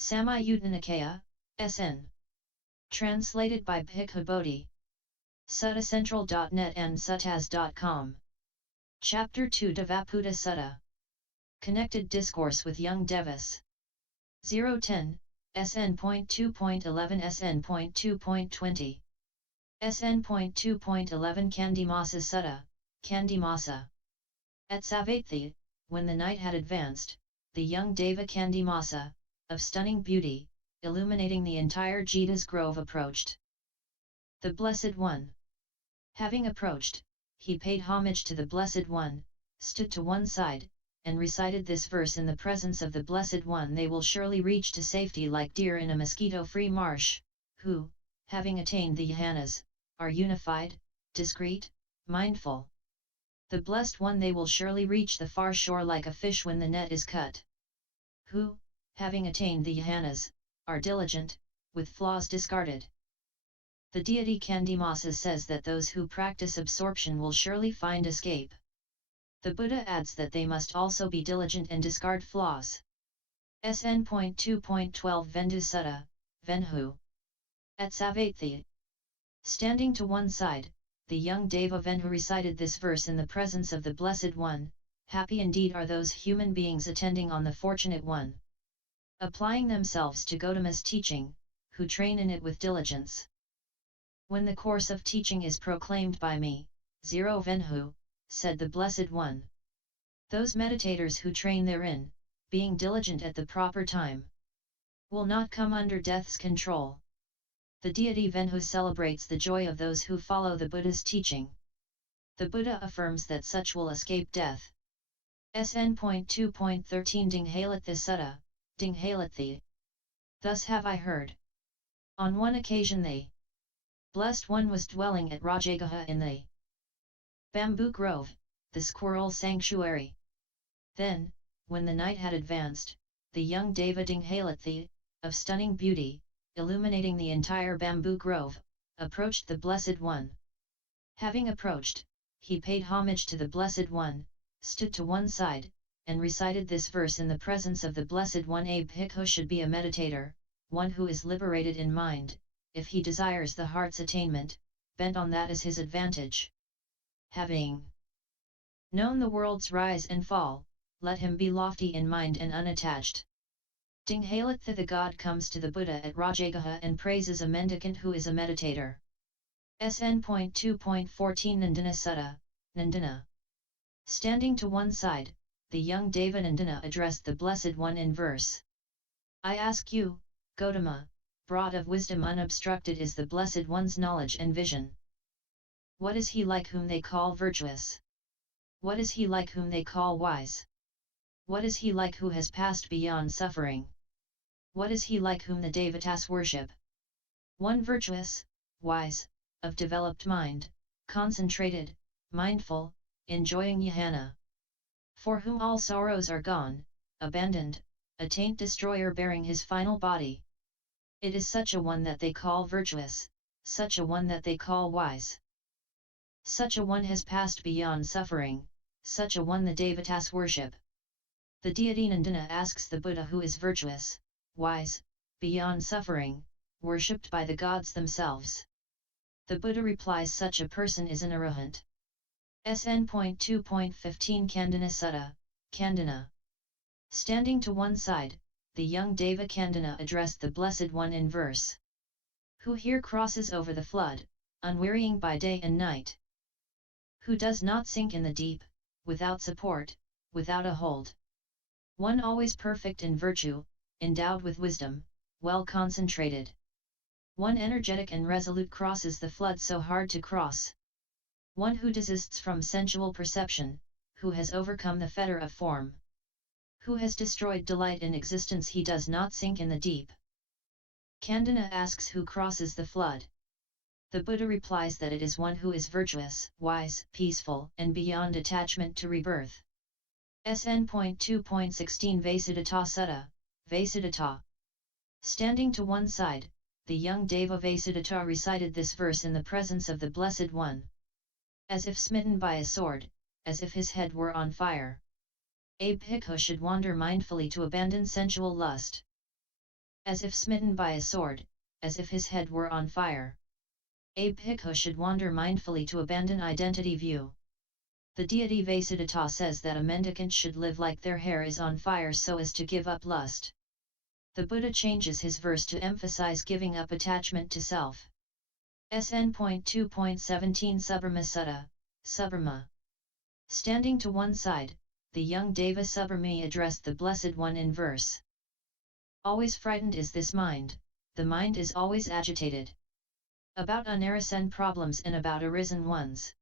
Sammayutta Nikaya, SN. Translated by Bhikkhu Bodhi. Suttacentral.net and suttas.com. Chapter 2 Devaputa Sutta. Connected Discourse with Young Devas. 010, SN.2.11-SN.2.20. SN.2.11 Candimasa Sutta, Candimasa. At Savatthi, when the night had advanced, the young Deva Candimasa, of stunning beauty, illuminating the entire Jeta's grove approached. The Blessed One. Having approached, he paid homage to the Blessed One, stood to one side, and recited this verse in the presence of the Blessed One: they will surely reach to safety like deer in a mosquito-free marsh, who, having attained the jhanas, are unified, discreet, mindful. The Blessed One, they will surely reach the far shore like a fish when the net is cut. Who, having attained the jhanas, are diligent, with flaws discarded. The deity Candimasa says that those who practice absorption will surely find escape. The Buddha adds that they must also be diligent and discard flaws. SN.2.12 Sutta, Venhu. At Savatthi, standing to one side, the young Deva Venhu recited this verse in the presence of the Blessed One: happy indeed are those human beings attending on the Fortunate One, applying themselves to Gautama's teaching, who train in it with diligence. When the course of teaching is proclaimed by me, 0 Venhu, said the Blessed One, those meditators who train therein, being diligent at the proper time, will not come under death's control. The deity Venhu celebrates the joy of those who follow the Buddha's teaching. The Buddha affirms that such will escape death. SN.2.13 Dighalatthi Sutta, Dighalatthi. Thus have I heard. On one occasion the Blessed One was dwelling at Rajagaha in the bamboo grove, the Squirrel Sanctuary. Then, when the night had advanced, the young Deva Dighalatthi, of stunning beauty, illuminating the entire bamboo grove, approached the Blessed One. Having approached, he paid homage to the Blessed One, stood to one side, and recited this verse in the presence of the Blessed One: a bhikkhu should be a meditator, one who is liberated in mind, if he desires the heart's attainment, bent on that as his advantage. Having known the world's rise and fall, let him be lofty in mind and unattached. Dighalatthi, the god, comes to the Buddha at Rajagaha and praises a mendicant who is a meditator. SN.2.14 Nandana Sutta, Nandana. Standing to one side, the young Deva Nandana addressed the Blessed One in verse: I ask you, Gautama, broad of wisdom unobstructed is the Blessed One's knowledge and vision. What is he like whom they call virtuous? What is he like whom they call wise? What is he like who has passed beyond suffering? What is he like whom the Devatas worship? One virtuous, wise, of developed mind, concentrated, mindful, enjoying jhana. For whom all sorrows are gone, abandoned, a taint destroyer bearing his final body. It is such a one that they call virtuous, such a one that they call wise. Such a one has passed beyond suffering, such a one the Devatas worship. The deity Nandana asks the Buddha who is virtuous, wise, beyond suffering, worshipped by the gods themselves. The Buddha replies such a person is an arahant. SN.2.15 Kandana Sutta, Kandana. Standing to one side, the young Deva Kandana addressed the Blessed One in verse: who here crosses over the flood, unwearying by day and night? Who does not sink in the deep, without support, without a hold? One always perfect in virtue, endowed with wisdom, well concentrated. One energetic and resolute crosses the flood so hard to cross. One who desists from sensual perception, who has overcome the fetter of form. Who has destroyed delight in existence, he does not sink in the deep. Kandana asks who crosses the flood. The Buddha replies that it is one who is virtuous, wise, peaceful, and beyond attachment to rebirth. SN.2.16 Vasiddhata Sutta, Vasiddhata. Standing to one side, the young Deva Vasiddhata recited this verse in the presence of the Blessed One. As if smitten by a sword, as if his head were on fire. A bhikkhu should wander mindfully to abandon sensual lust. as if smitten by a sword, as if his head were on fire. A bhikkhu should wander mindfully to abandon identity view. The deity Vasudhata says that a mendicant should live like their hair is on fire so as to give up lust. The Buddha changes his verse to emphasize giving up attachment to self. SN.2.11 Subbrahma Sutta, Subbrahma. Standing to one side, the young Deva Subbrahmi addressed the Blessed One in verse. Always frightened is this mind, the mind is always agitated. About unarisen problems and about arisen ones.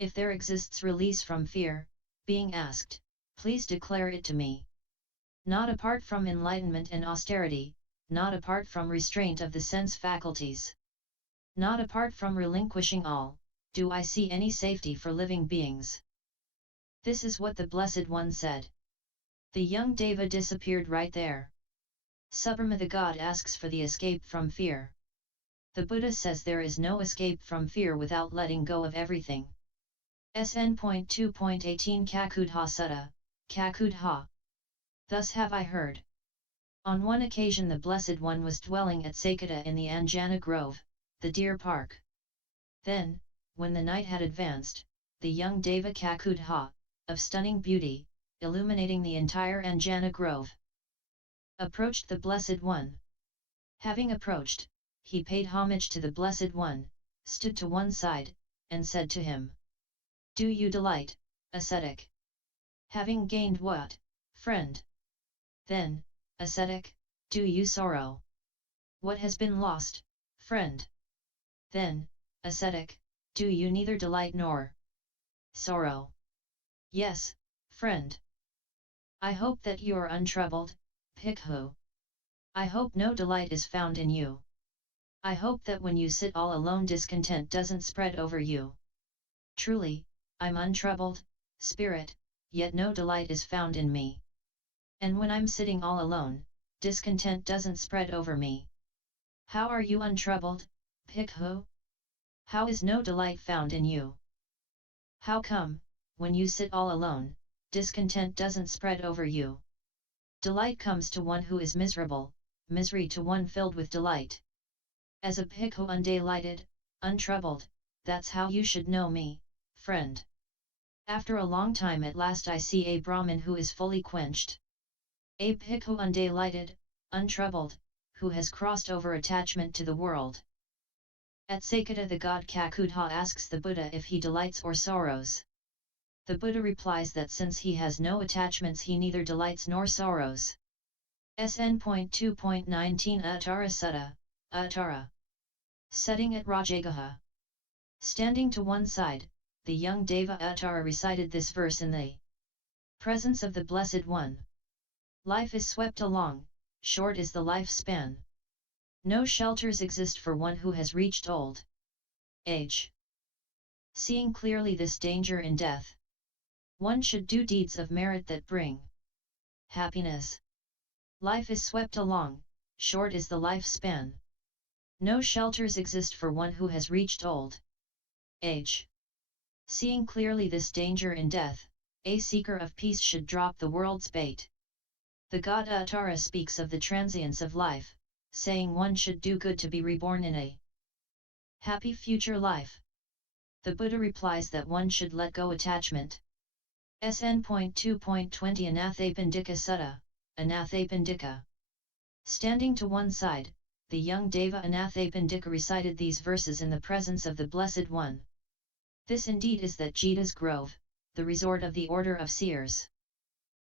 If there exists release from fear, being asked, please declare it to me. Not apart from enlightenment and austerity, not apart from restraint of the sense faculties. Not apart from relinquishing all, do I see any safety for living beings. This is what the Blessed One said. The young Deva disappeared right there. Subbrahma the god asks for the escape from fear. The Buddha says there is no escape from fear without letting go of everything. SN.2.18 Kakudha Sutta, Kakudha. Thus have I heard. On one occasion the Blessed One was dwelling at Saketa in the Anjana Grove, the deer park. Then, when the night had advanced, the young Deva Kakudha, of stunning beauty, illuminating the entire Anjana Grove, approached the Blessed One. Having approached, he paid homage to the Blessed One, stood to one side, and said to him, do you delight, ascetic? Having gained what, friend? Then, ascetic, do you sorrow? What has been lost, friend? Then, ascetic, do you neither delight nor sorrow? Yes, friend. I hope that you are untroubled, bhikkhu. I hope no delight is found in you. I hope that when you sit all alone discontent doesn't spread over you. Truly, I'm untroubled, spirit, yet no delight is found in me. And when I'm sitting all alone, discontent doesn't spread over me. How are you untroubled, bhikkhu? How is no delight found in you? How come, when you sit all alone, discontent doesn't spread over you? Delight comes to one who is miserable, misery to one filled with delight. As a bhikkhu undelighted, untroubled, that's how you should know me, friend. After a long time at last I see a Brahmin who is fully quenched. A bhikkhu undelighted, untroubled, who has crossed over attachment to the world. At Saketa the god Kakudha asks the Buddha if he delights or sorrows. The Buddha replies that since he has no attachments he neither delights nor sorrows. SN.2.19 Uttara Sutta, Uttara. Setting at Rajagaha. Standing to one side, the young Deva Uttara recited this verse in the presence of the Blessed One. Life is swept along, short is the life span. No shelters exist for one who has reached old age. Seeing clearly this danger in death, one should do deeds of merit that bring happiness. Life is swept along, short is the life span. No shelters exist for one who has reached old age. Seeing clearly this danger in death, a seeker of peace should drop the world's bait. The god Uttara speaks of the transience of life, saying one should do good to be reborn in a happy future life. The Buddha replies that one should let go attachment. SN.2.20 Anathapindika Sutta, Anathapindika. Standing to one side, the young Deva Anathapindika recited these verses in the presence of the Blessed One. This indeed is that Jita's grove, the resort of the order of seers.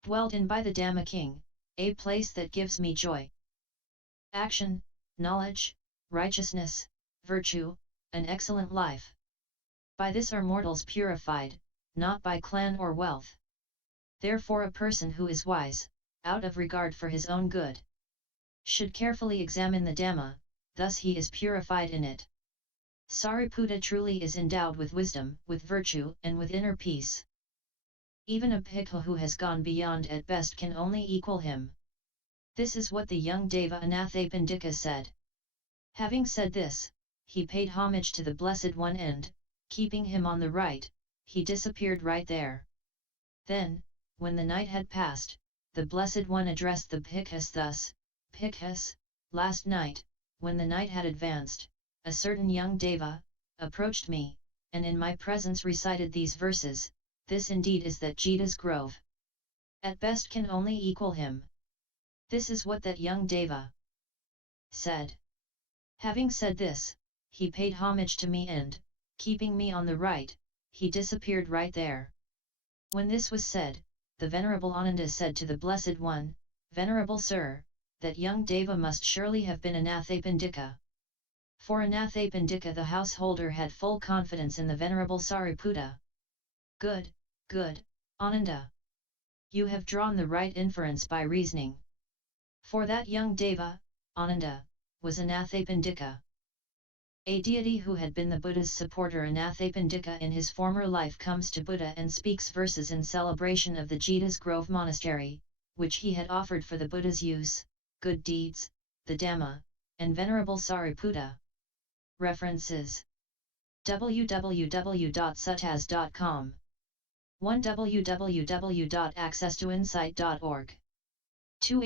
Dwelled in by the Dhamma King, a place that gives me joy. Action, knowledge, righteousness, virtue, an excellent life. By this are mortals purified, not by clan or wealth. Therefore a person who is wise, out of regard for his own good, should carefully examine the Dhamma, thus he is purified in it. Sariputta truly is endowed with wisdom, with virtue and with inner peace. Even a bhikkhu who has gone beyond at best can only equal him. This is what the young Deva Anathapindika said. Having said this, he paid homage to the Blessed One and, keeping him on the right, he disappeared right there. Then, when the night had passed, the Blessed One addressed the bhikkhus thus, Bhikkhus, last night, when the night had advanced, a certain young deva approached me, and in my presence recited these verses. This indeed is that Jita's grove. At best can only equal him. This is what that young deva said. Having said this, he paid homage to me and, keeping me on the right, he disappeared right there. When this was said, the Venerable Ananda said to the Blessed One, Venerable Sir, that young deva must surely have been Anathapindika. For Anathapindika the householder had full confidence in the Venerable Sariputta. Good, good, Ananda. You have drawn the right inference by reasoning. For that young deva, Ananda, was Anathapindika. A deity who had been the Buddha's supporter. Anathapindika in his former life comes to Buddha and speaks verses in celebration of the Jita's Grove Monastery, which he had offered for the Buddha's use, good deeds, the Dhamma, and Venerable Sariputta. References: www.suttas.com, 1 www.accesstoinsight.org, 2